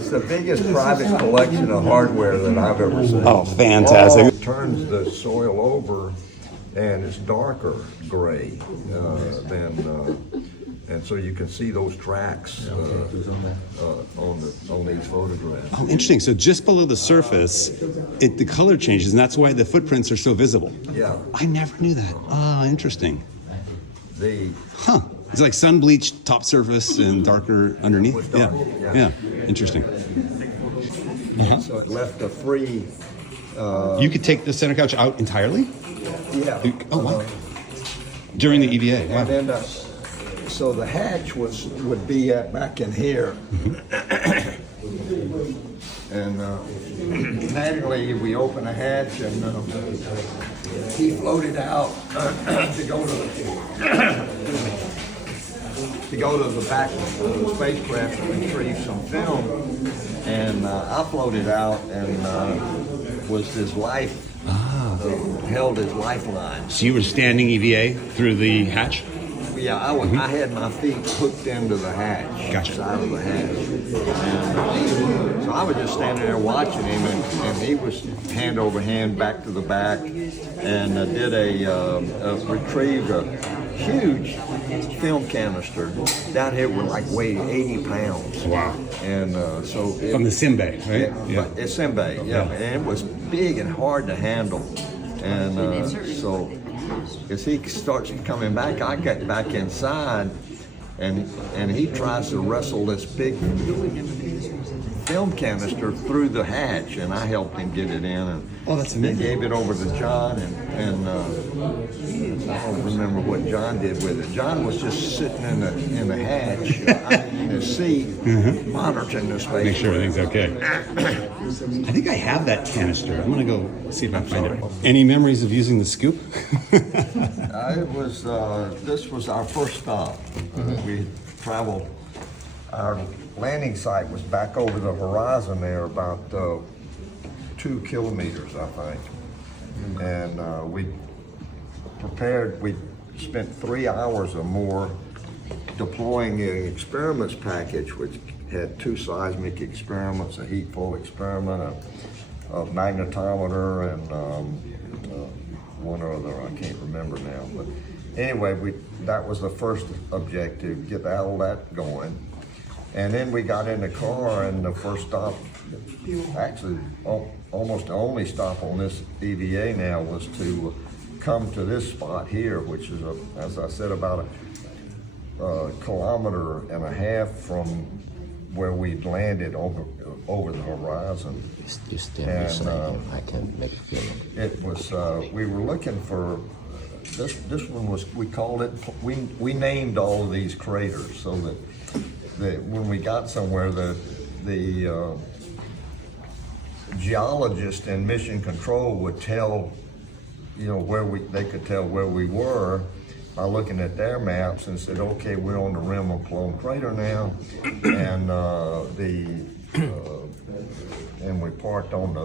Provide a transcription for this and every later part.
It's the biggest private collection of hardware that I've ever seen. Oh, fantastic. It turns the soil over, and it's darker gray and so you can see those tracks on these photographs. Oh, interesting. So just below the surface, the color changes, and that's why the footprints are so visible. Yeah. I never knew that. Oh, interesting. Huh. It's like sun bleached top surface and darker underneath. Dark, Yeah. Interesting. So it left a free. You could take the center couch out entirely? Yeah. Oh, wow. During the EVA. Wow. And then, so the hatch would be back in here. And manually we open the hatch, and he floated out to go to the back of the spacecraft and retrieve some film. And I floated out and was his life, held his lifeline. So you were standing EVA through the hatch? Yeah, I had my feet hooked into the hatch, Gotcha. side of the hatch. And so I was just standing there watching him, and he was hand over hand back to the back, and did retrieved a huge film canister down here with weighed 80 pounds. Wow. And so From the sim bay, right? It's sim bay, and it was big and hard to handle, and so. As he starts coming back, I get back inside, and he tries to wrestle this big film canister through the hatch, and I helped him get it in. And that's amazing. Gave it over to John, and I don't remember what John did with it. John was just sitting in the hatch, in his seat, monitoring the space. Make sure everything's okay. I think I have that canister. I'm gonna go see if I find it. Any memories of using the scoop? This was our first stop. We traveled. Our landing site was back over the horizon there, about 2 kilometers, I think. And we prepared. We spent 3 hours or more deploying an experiments package, which had 2 seismic experiments, a heat flow experiment, a magnetometer, and one other I can't remember now. But anyway, that was the first objective, get all that going. And then we got in the car, and the first stop, actually almost the only stop on this EVA now, was to come to this spot here, which is, as I said, about a kilometer and a half from where we landed over the horizon. You stand beside him. I can make you feel it. It was, we were looking for, this one was, we called it, we named all of these craters so that when we got somewhere, the geologist in mission control would tell, they could tell where we were by looking at their maps, and said, okay, we're on the rim of Clone Crater now, and and we parked on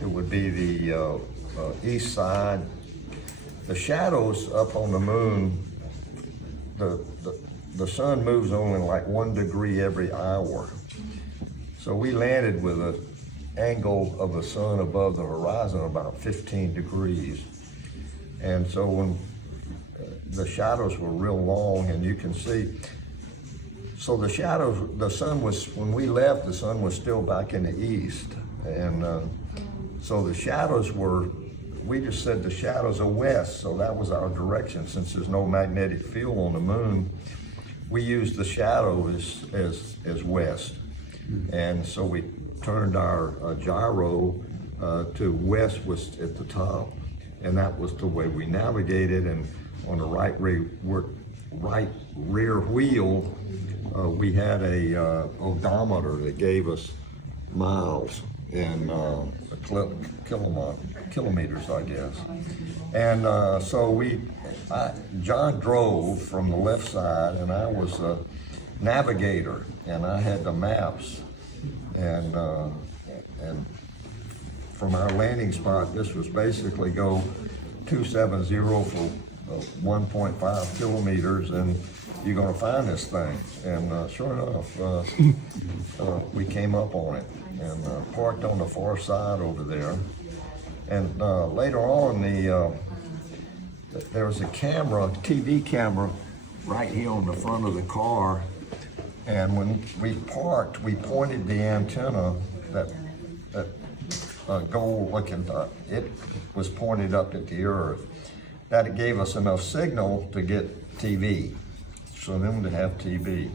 it would be the east side. The shadows up on the moon, the sun moves only 1 degree every hour. So we landed with an angle of the sun above the horizon about 15 degrees. And so when the shadows were real long, and you can see, so the shadows, when we left, the sun was still back in the east. And so the shadows we just said the shadows are west, so that was our direction. Since there's no magnetic field on the moon, we used the shadow as west. And so we turned our gyro to west was at the top, and that was the way we navigated. And on the right rear wheel, we had a odometer that gave us miles and kilometers, I guess. And so John drove from the left side, and I was a navigator, and I had the maps. And from our landing spot, this was basically go 270 for 1.5 kilometers, and you're gonna find this thing. And sure enough, we came up on it and parked on the far side over there. And later on, there was a camera, TV camera, right here on the front of the car. And when we parked, we pointed the antenna, that gold-looking, it was pointed up at the earth. That it gave us enough signal to get TV, so them to have TV.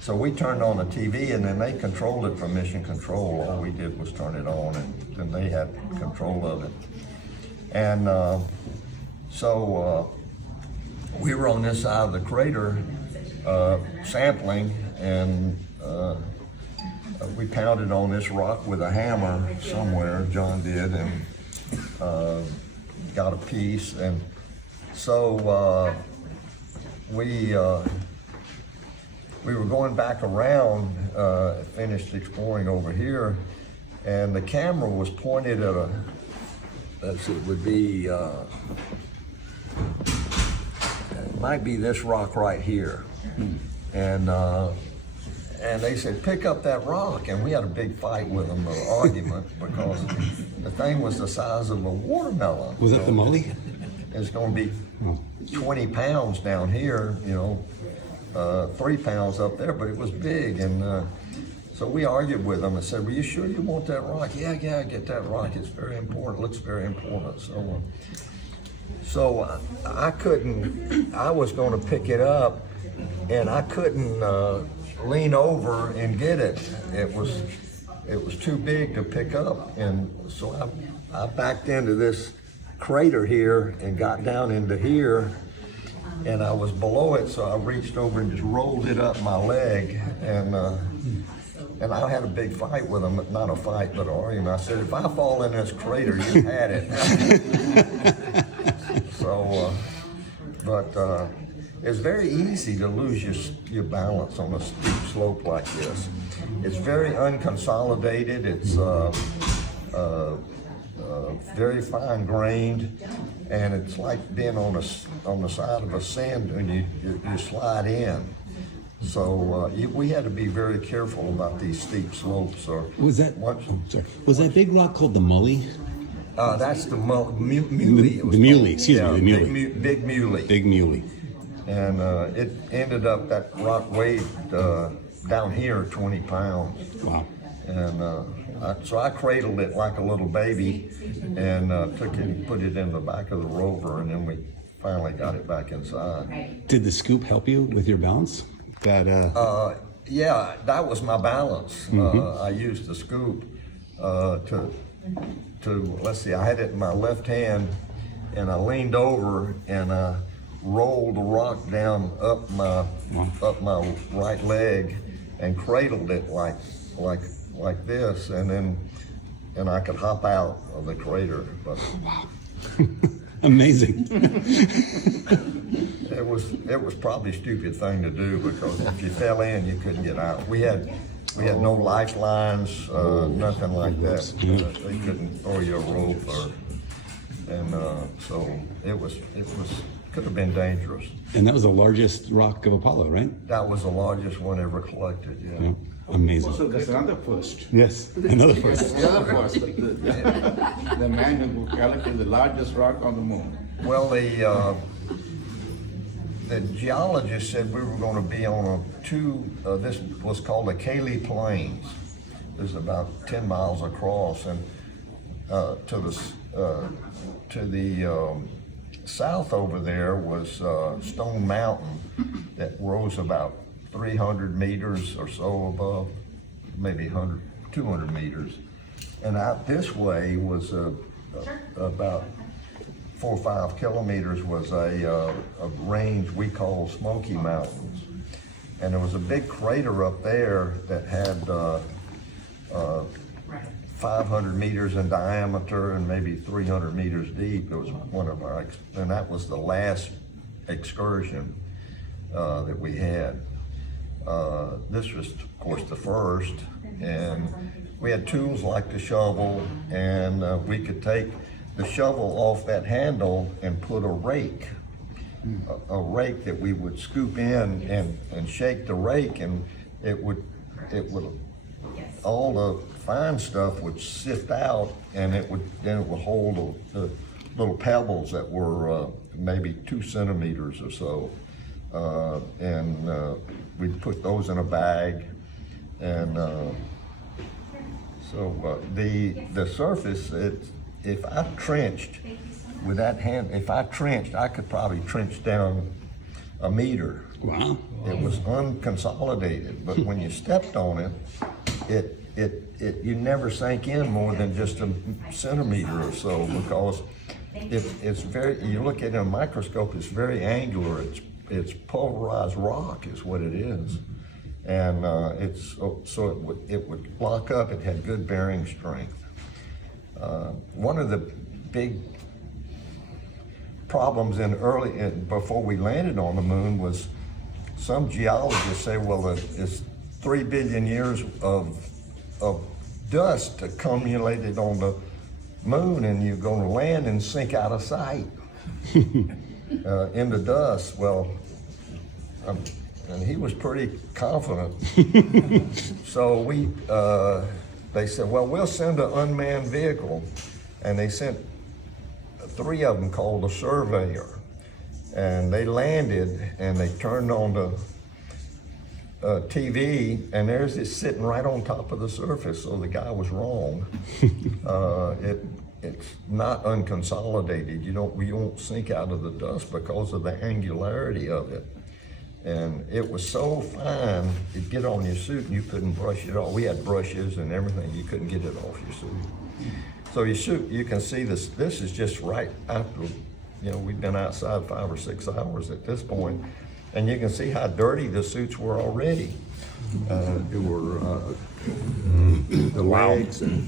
So we turned on the TV, and then they controlled it from mission control. All we did was turn it on, and then they had control of it. And so we were on this side of the crater sampling, and we pounded on this rock with a hammer somewhere, John did, and got a piece. And so we were going back around, finished exploring over here, and the camera was pointed at it would be, it might be this rock right here. And they said, pick up that rock. And we had a big fight with them, an argument, because the thing was the size of a watermelon. Was it the molly? It's going to be 20 pounds down here, 3 pounds up there, but it was big. And so we argued with them and said, well, you sure you want that rock? Yeah, get that rock. It's very important, looks very important. So I was going to pick it up, and I couldn't lean over and get it. It was too big to pick up. And so I backed into this crater here and got down into here, and I was below it, so I reached over and just rolled it up my leg, and I had a big fight with them, not a fight, but an argument. I said, if I fall in this crater, you had it. So, it's very easy to lose your balance on a steep slope like this. It's very unconsolidated. It's very fine grained, and it's like being on the side of a sand when you slide in. So we had to be very careful about these steep slopes. Was that big rock called the Mully? That's the muley. The muley, excuse me, the muley. Big muley. Big muley. And it ended up, that rock weighed down here 20 pounds. Wow. And so I cradled it like a little baby and took it and put it in the back of the rover, and then we finally got it back inside. Did the scoop help you with your balance? Yeah, that was my balance. I used the scoop to let's see, I had it in my left hand, and I leaned over and rolled the rock down up my right leg and cradled it like this, and I could hop out of the crater. But wow. Amazing. It was probably a stupid thing to do, because if you fell in, you couldn't get out. We had no lifelines, nothing like that. They couldn't throw you a rope, so it could have been dangerous. And that was the largest rock of Apollo, right? That was the largest one ever collected. Yeah. Amazing. So that's another first. Yes, another first. Another first. The man who collected the largest rock on the moon. Well, the geologist said we were going to be on this was called the Cayley Plains. It's about 10 miles across, and to the south over there was Stone Mountain that rose about 300 meters or so above, maybe 200 meters. And out this way was about 4 or 5 kilometers was a range we call Smoky Mountains. And there was a big crater up there that had 500 meters in diameter and maybe 300 meters deep. It was one of our, and that was the last excursion that we had. This was, of course, the first, and we had tools like the shovel, and we could take the shovel off that handle and put a rake a rake that we would scoop in and shake the rake, and it would all the fine stuff would sift out, and it would hold the little pebbles that were maybe 2 centimeters or so, and we'd put those in a bag, and so the surface, if I trenched with that hand, I could probably trench down a meter. Wow. It was unconsolidated, but when you stepped on it, you never sank in more than just a centimeter or so, because it's very, you look at it in a microscope, it's very angular. It's pulverized rock is what it is. And it would lock up. It had good bearing strength. One of the big problems before we landed on the moon was some geologists say, well, it's 3 billion years of dust accumulated on the moon, and you're going to land and sink out of sight in the dust. Well, and he was pretty confident. So they said, well, we'll send an unmanned vehicle. And they sent 3 of them called a surveyor. And they landed, and they turned on the TV, and there's this sitting right on top of the surface. So the guy was wrong. It's not unconsolidated. We won't sink out of the dust because of the angularity of it. And it was so fine, it'd get on your suit and you couldn't brush it off. We had brushes and everything, you couldn't get it off your suit. So you can see this is just right after, we've been outside 5 or 6 hours at this point, and you can see how dirty the suits were already. It were the legs and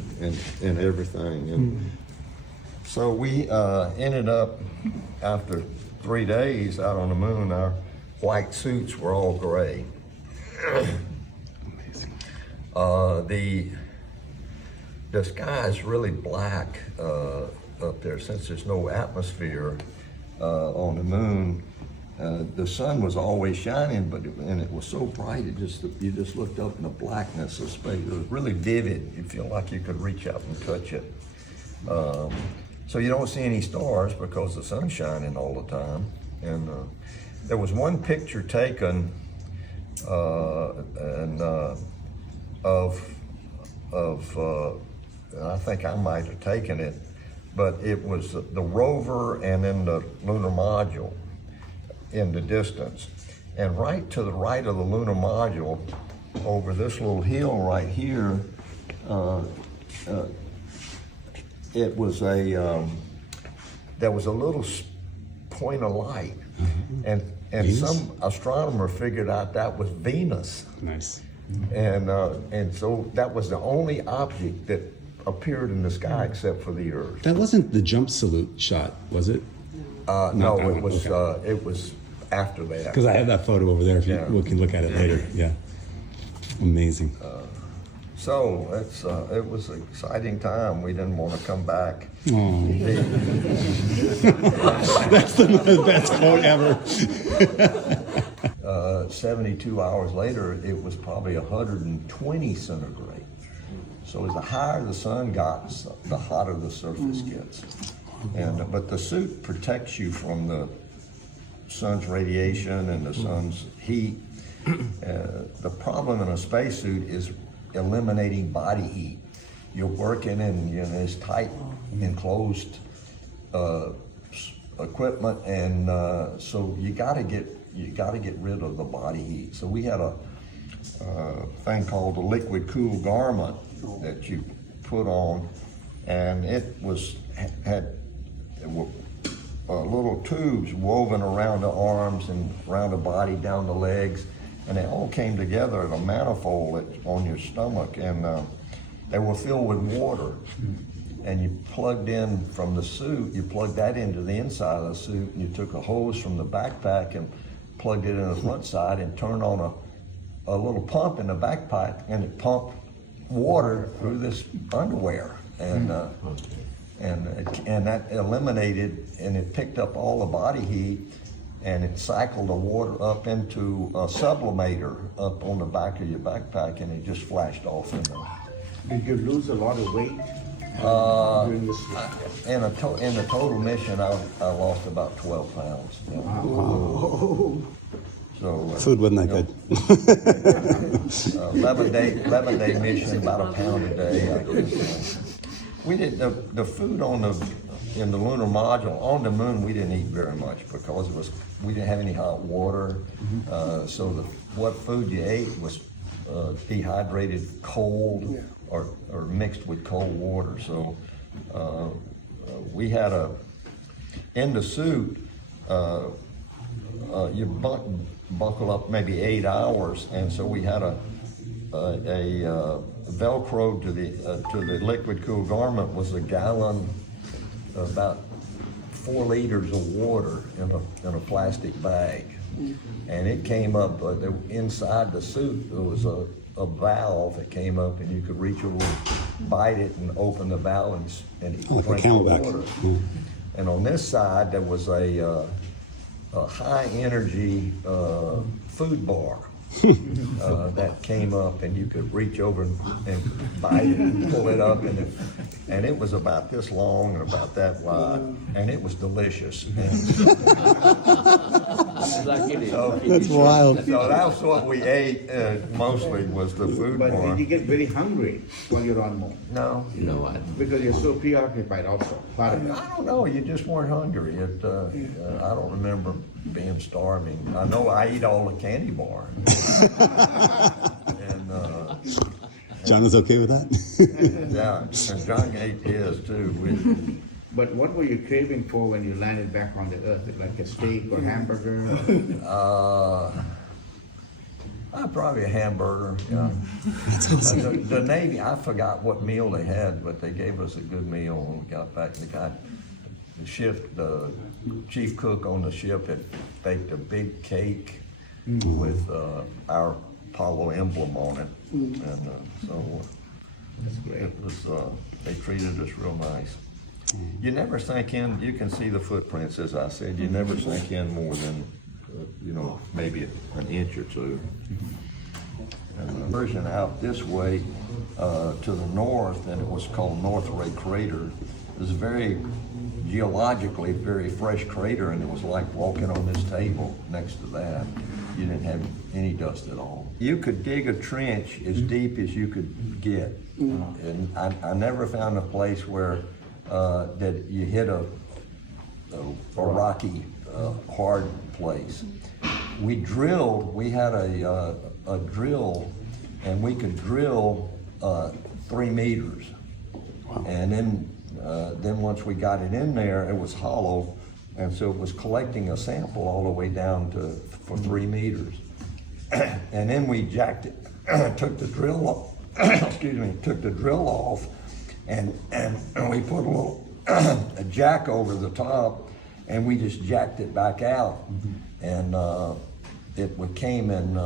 everything. And so we ended up, after 3 days out on the moon, our white suits were all gray. The sky is really black up there, since there's no atmosphere on the moon. The sun was always shining, and it was so bright, you just looked up in the blackness of space. It was really vivid. You feel like you could reach out and touch it. So you don't see any stars because the sun's shining all the time. And there was one picture taken I think I might have taken it, but it was the rover and then the lunar module in the distance. And right to the right of the lunar module, over this little hill right here, there was a little point of light, and some astronomer figured out that was Venus. Nice. And so that was the only object that appeared in the sky except for the Earth. That wasn't the jump salute shot, was it? No, it was. Okay. It was after that. Because I have that photo over there. If you can look at it later. Yeah. Amazing. So it was an exciting time. We didn't want to come back. That's the best quote ever. 72 hours later, it was probably 120 centigrade. So as the higher the sun got, the hotter the surface gets. But the suit protects you from the sun's radiation and the sun's heat. The problem in a spacesuit is eliminating body heat. You're working in this tight, enclosed equipment, and so you got to get rid of the body heat. So we had a thing called a liquid cool garment that you put on, and it had little tubes woven around the arms and around the body, down the legs, and they all came together in a manifold on your stomach, and they were filled with water. And you plugged in from the suit, you plugged that into the inside of the suit, and you took a hose from the backpack and plugged it in the front side and turned on a little pump in the backpack, and it pumped water through this underwear. And that eliminated, and it picked up all the body heat, and it cycled the water up into a sublimator up on the back of your backpack, and it just flashed off in there. Did you lose a lot of weight during this? In the total mission, I lost about 12 pounds. Yeah. So Food wasn't that good. 11-day mission, about a pound a day. I guess. We did the food in the lunar module on the moon. We didn't eat very much because we didn't have any hot water. So what food you ate was dehydrated, cold, or mixed with cold water. So we had in the suit. You buckle up maybe 8 hours, and so we had a Velcro to the liquid cooled garment was a gallon, about 4 liters of water in a plastic bag, and it came up inside the suit. There was a valve that came up, and you could reach over, bite it, and open the valve, and it Like a drank the camelback. water. And on this side there was a high energy food bar that came up, and you could reach over and bite it and pull it up, and it was about this long and about that wide, and it was delicious. That's wild. So that's what we ate mostly, was the food But bar. did you get very hungry while you're on moon? No, You know what? Because you're so preoccupied also, part of it. I don't know. You just weren't hungry. I don't remember being starving. I know I eat all the candy bar. And John is okay with that? yeah, and John ate his too. But what were you craving for when you landed back on the earth? Like a steak or hamburger? Probably a hamburger. Yeah. That's awesome. The Navy. I forgot what meal they had, but they gave us a good meal when we got back. The chief cook on the ship had baked a big cake with our Apollo emblem on it, and so That's great. it was. They treated us real nice. You never sink in. You can see the footprints, as I said. You never sink in more than maybe an inch or two. And the version out this way to the north, and it was called North Ray Crater. It was very geologically very fresh crater, and it was like walking on this table next to that. You didn't have any dust at all. You could dig a trench as deep as you could get, and I never found a place where that you hit a rocky, hard place. We drilled. We had a drill, and we could drill 3 meters, and then once we got it in there, it was hollow, and so it was collecting a sample all the way down for 3 meters, and then we jacked it, took the drill off, took the drill off, and we put a little a jack over the top, and we just jacked it back out, and it came in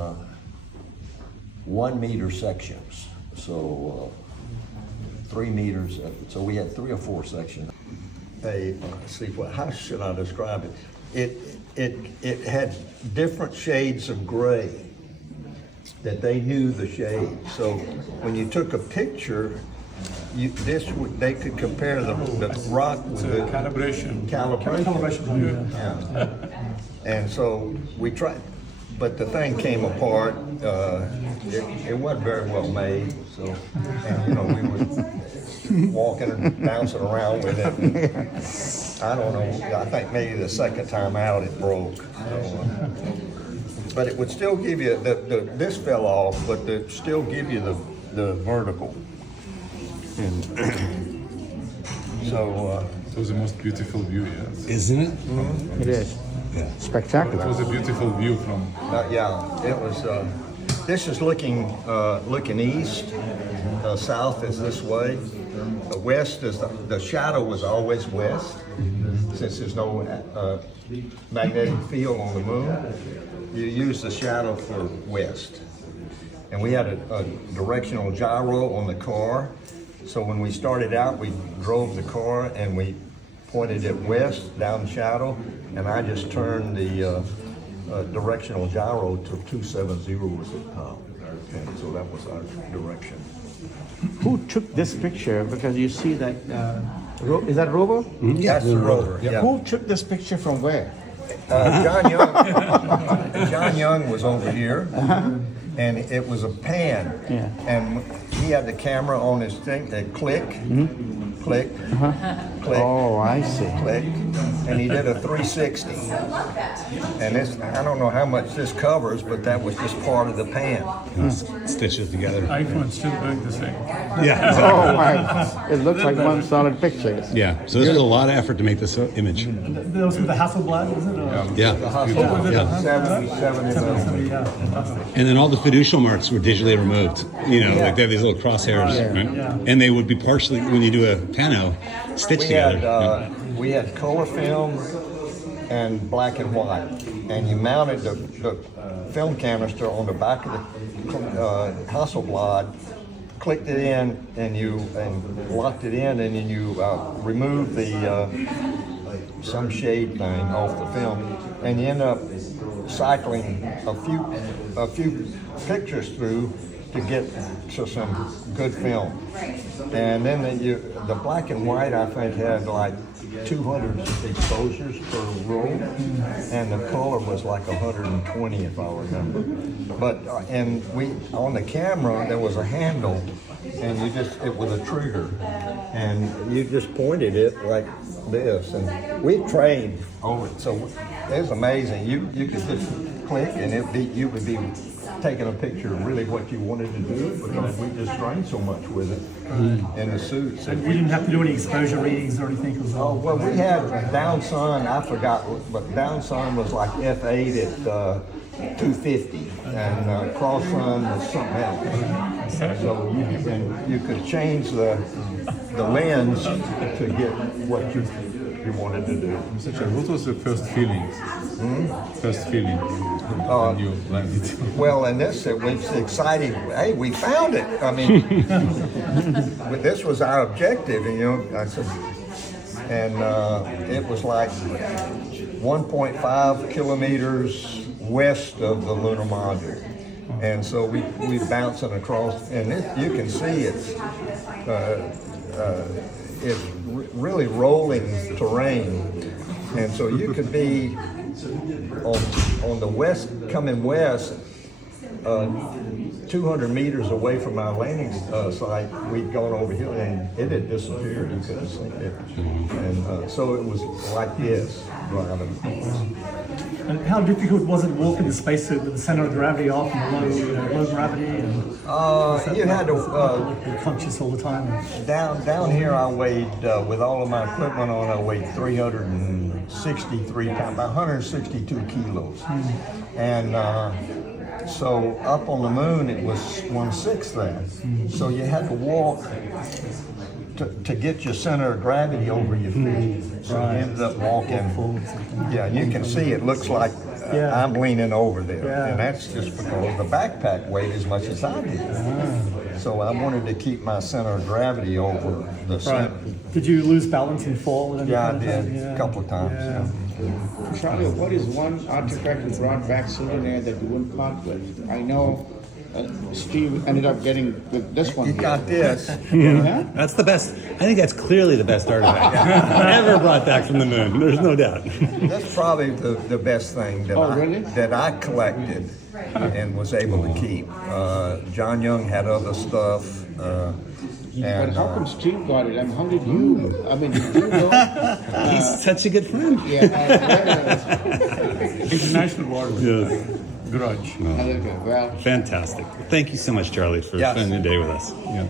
1 meter sections, so 3 meters. So we had 3 or 4 sections. How should I describe it? It had different shades of gray that they knew the shade. So when you took a picture, they could compare the rock with the calibration. Yeah. And so we tried, but the thing came apart. It wasn't very well made. So, and we were walking and bouncing around with it. I don't know. I think maybe the second time out it broke. So, but it would still give you this fell off, but it still give you the vertical. And so It was the most beautiful view, yes. Isn't it? It is. Yeah. It Spectacular. was a beautiful view from. yeah, it was. This is looking east. South is this way. West is the shadow was always west, since there's no magnetic field on the moon. You use the shadow for west. And we had a directional gyro on the car. So when we started out, we drove the car and we pointed it west, down shadow, and I just turned the directional gyro to 270 was at top. And so that was our direction. Who took this picture? Because you see that, is that rover? That's the rover. Yeah. Who took this picture from where? John Young. John Young was over here, and it was a pan. Yeah. And he had the camera on his thing. That click, click, click. Oh, I see. Click, and he did a 360. And this, I don't know how much this covers, but that was just part of the pan. Stitch it together. iPhone still doing the same. Yeah, Oh my! It looks like one solid picture. yeah. So this was a lot of effort to make this image. That was with the Hasselblad, was it? Or? Yeah. Yeah. 77. Yeah. And then all the fiducial marks were digitally removed. You know, like they have these little crosshairs, right? Yeah. And they would be partially, when you do a pano, stitched together. We had color film and black and white, and you mounted the film canister on the back of the Hasselblad, clicked it in, and locked it in, and then you removed the some shade thing off the film, and you end up cycling a few pictures through to get to some good film. And then the black and white, I think, had like 200 exposures per roll, and the color was like 120 if I remember. But and we on the camera there was a handle, and it was a trigger, and you just pointed it like this, and we trained over it, so it was amazing. You could just click, and you would be taking a picture of really what you wanted to do, because we just trained so much with it in the suits. You didn't have to do any exposure readings or anything? It was Oh, well, we had down sun, I forgot, but down sun was like F8 at 250, and cross sun was something else. So you could change the lens to get what you wanted to do. What was the first feeling? First feeling when you landed? Well, and this, it was exciting. Hey, we found it. I mean, but this was our objective, and I said, and it was like 1.5 kilometers west of the lunar module, and so we bouncing across, and you can see it's really rolling terrain, and so you could be on the west, coming west, 200 meters away from our landing site. We'd gone over here, and it had disappeared. You couldn't see it, and so it was like this. And how difficult was it walking the spacesuit with the center of gravity off and the low gravity? And You had to be conscious all the time. down here. I weighed with all of my equipment on. I weighed 363 pounds, about 162 kilos, and. So up on the moon, it was 1/6 that. So you had to walk to get your center of gravity over your feet. So you ended up walking. Yeah, you can see it looks like I'm leaning over there. And that's just because the backpack weighed as much as I did. So I wanted to keep my center of gravity over the center. Did you lose balance and fall? At any Yeah, I point in did time? a couple of times. Yeah. Charlie, what is one artifact you brought back sitting there that you wouldn't part with? I know Steve ended up getting this one. You got this. That's the best. I think that's clearly the best artifact ever brought back from the moon. There's no doubt. That's probably the best thing that I collected and was able to keep. John Young had other stuff. But how come Steve got it? How did you? I mean, did you know? He's such a good friend. International War Grudge. Well, Fantastic. Thank you so much, Charlie, for spending the day with us. Yeah.